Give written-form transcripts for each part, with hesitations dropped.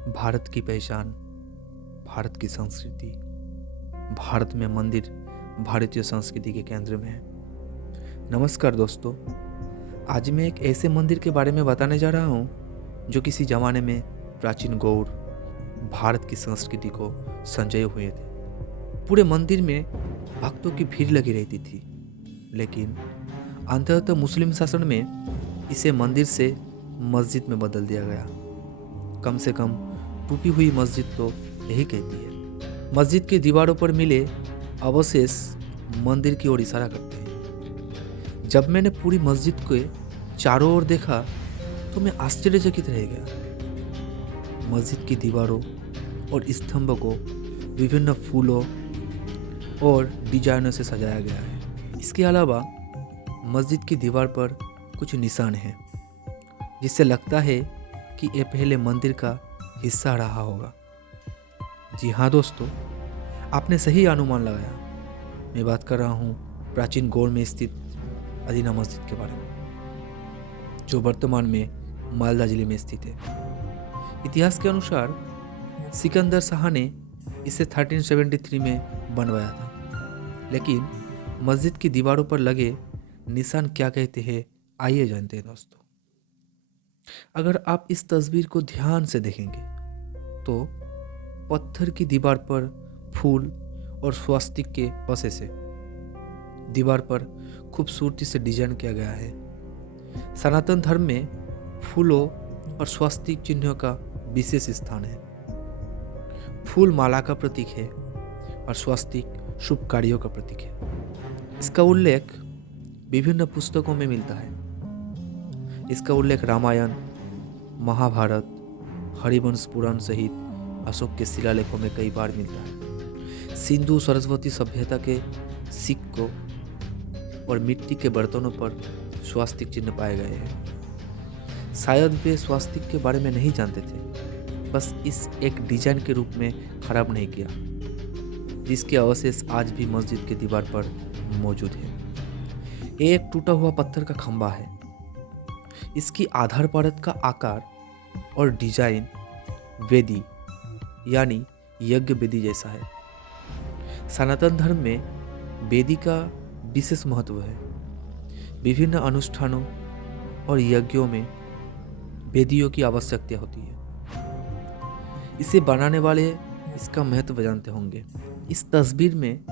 भारत की पहचान, भारत की संस्कृति, भारत में मंदिर भारतीय संस्कृति के केंद्र में है। नमस्कार दोस्तों, आज मैं एक ऐसे मंदिर के बारे में बताने जा रहा हूँ जो किसी जमाने में प्राचीन गौर भारत की संस्कृति को संजोए हुए थे। पूरे मंदिर में भक्तों की भीड़ लगी रहती थी, लेकिन अंततः मुस्लिम शासन में इसे मंदिर से मस्जिद में बदल दिया गया। कम से कम टूटी हुई मस्जिद तो यही कहती है। मस्जिद की दीवारों पर मिले अवशेष मंदिर की ओर इशारा करते हैं। जब मैंने पूरी मस्जिद के चारों ओर देखा तो मैं आश्चर्यचकित रह गया। मस्जिद की दीवारों और स्तंभों को विभिन्न फूलों और डिजाइनों से सजाया गया है। इसके अलावा मस्जिद की दीवार पर कुछ निशान हैं, जिससे लगता है कि यह पहले मंदिर का हिस्सा रहा होगा। जी हाँ दोस्तों, आपने सही अनुमान लगाया। मैं बात कर रहा हूँ प्राचीन गौर में स्थित अदीना मस्जिद के बारे में, जो वर्तमान में मालदा जिले में स्थित है। इतिहास के अनुसार सिकंदर शाह ने इसे 1373 में बनवाया था, लेकिन मस्जिद की दीवारों पर लगे निशान क्या कहते हैं, आइए जानते हैं दोस्तों। अगर आप इस तस्वीर को ध्यान से देखेंगे तो पत्थर की दीवार पर फूल और स्वास्तिक के अवशेष से दीवार पर खूबसूरती से डिजाइन किया गया है। सनातन धर्म में फूलों और स्वास्तिक चिन्हों का विशेष स्थान है। फूल माला का प्रतीक है और स्वास्तिक शुभ कार्यों का प्रतीक है। इसका उल्लेख विभिन्न पुस्तकों में मिलता है। इसका उल्लेख रामायण, महाभारत, हरिवंश पुराण सहित अशोक के शिलालेखों में कई बार मिलता है। सिंधु सरस्वती सभ्यता के सिक्कों और मिट्टी के बर्तनों पर स्वास्तिक चिन्ह पाए गए हैं। शायद वे स्वास्तिक के बारे में नहीं जानते थे, बस इस एक डिजाइन के रूप में खराब नहीं किया, जिसके अवशेष आज भी मस्जिद की दीवार पर मौजूद है। एक टूटा हुआ पत्थर का खंभा है। इसकी आधार परत का आकार और डिजाइन वेदी यानी यज्ञ वेदी जैसा है। सनातन धर्म में वेदी का विशेष महत्व है। विभिन्न अनुष्ठानों और यज्ञों में वेदियों की आवश्यकता होती है। इसे बनाने वाले इसका महत्व जानते होंगे। इस तस्वीर में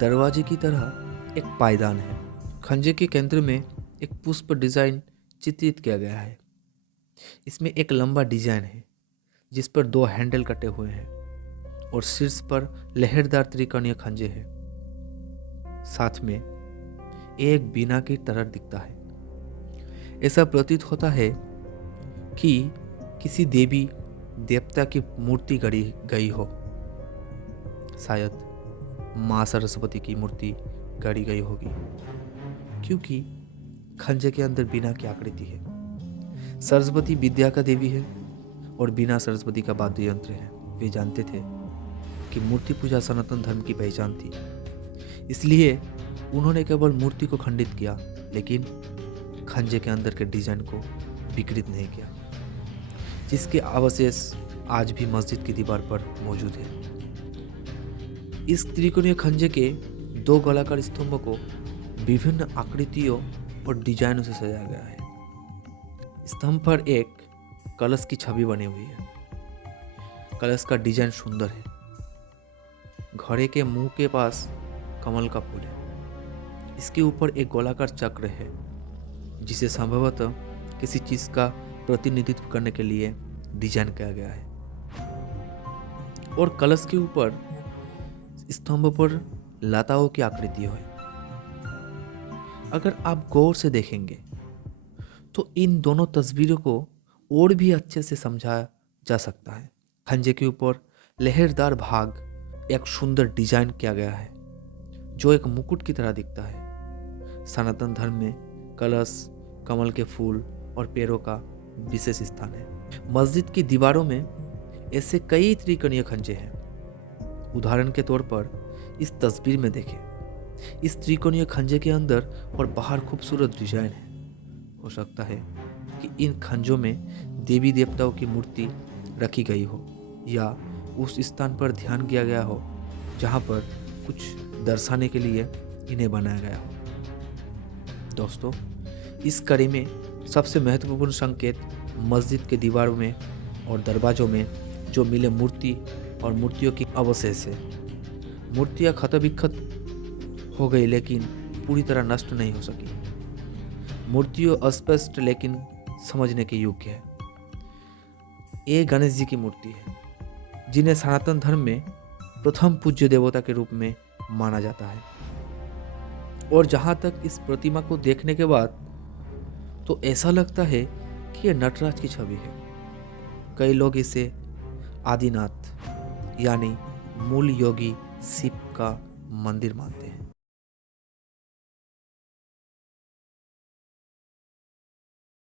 दरवाजे की तरह एक पायदान है। खंजे के केंद्र में एक पुष्प डिजाइन चित्रित किया गया है। इसमें एक लंबा डिजाइन है जिस पर 2 हैंडल कटे हुए हैं और शीर्ष पर लहरदार त्रिकोणीय खंजे हैं। साथ में एक बीना की तरह दिखता है। ऐसा प्रतीत होता है कि किसी देवी देवता की मूर्ति गढ़ी गई हो। शायद माँ सरस्वती की मूर्ति गढ़ी गई होगी, क्योंकि खंजे के अंदर बीना की आकृति है। सरस्वती विद्या का देवी है और बीना सरस्वती का वाद्य यंत्र है। वे जानते थे कि मूर्ति पूजा सनातन धर्म की पहचान थी, इसलिए उन्होंने केवल मूर्ति को खंडित किया, लेकिन खंजे के अंदर के डिजाइन को विकृत नहीं किया, जिसके अवशेष आज भी मस्जिद की दीवार पर मौजूद है। इस त्रिकोणीय खंजे के 2 गोलाकार स्तंभों को विभिन्न आकृतियों और डिजाइनों से सजाया गया है। स्तंभ पर एक कलश की छवि बनी हुई है। कलश का डिजाइन सुंदर है। घड़े के मुंह के पास कमल का फूल है। इसके ऊपर एक गोलाकार चक्र है, जिसे संभवतः किसी चीज का प्रतिनिधित्व करने के लिए डिजाइन किया गया है। और कलश के ऊपर स्तंभ पर लताओं की आकृति है। अगर आप गौर से देखेंगे तो इन दोनों तस्वीरों को और भी अच्छे से समझा जा सकता है। खंजे के ऊपर लहरदार भाग एक सुंदर डिजाइन किया गया है, जो एक मुकुट की तरह दिखता है। सनातन धर्म में कलश, कमल के फूल और पेड़ों का विशेष स्थान है। मस्जिद की दीवारों में ऐसे कई त्रिकोणीय खंजे हैं। उदाहरण के तौर पर इस तस्वीर में देखें। इस त्रिकोणीय खंजे के अंदर और बाहर खूबसूरत डिजाइन है। हो सकता है कि इन खंजों में देवी देवताओं की मूर्ति रखी गई हो या उस स्थान पर ध्यान किया गया हो जहाँ पर कुछ दर्शाने के लिए इन्हें बनाया गया हो। दोस्तों, इस कड़ी में सबसे महत्वपूर्ण संकेत मस्जिद के दीवारों में और दरवाजों में जो मिले मूर्ति और मूर्तियों की अवशेष है। मूर्तियाँ क्षत हो गई लेकिन पूरी तरह नष्ट नहीं हो सकी। मूर्तियों अस्पष्ट लेकिन समझने के योग्य है। ये गणेश जी की मूर्ति है जिन्हें सनातन धर्म में प्रथम पूज्य देवता के रूप में माना जाता है। और जहाँ तक इस प्रतिमा को देखने के बाद तो ऐसा लगता है कि यह नटराज की छवि है। कई लोग इसे आदिनाथ यानी मूल योगी शिव का मंदिर मानते हैं।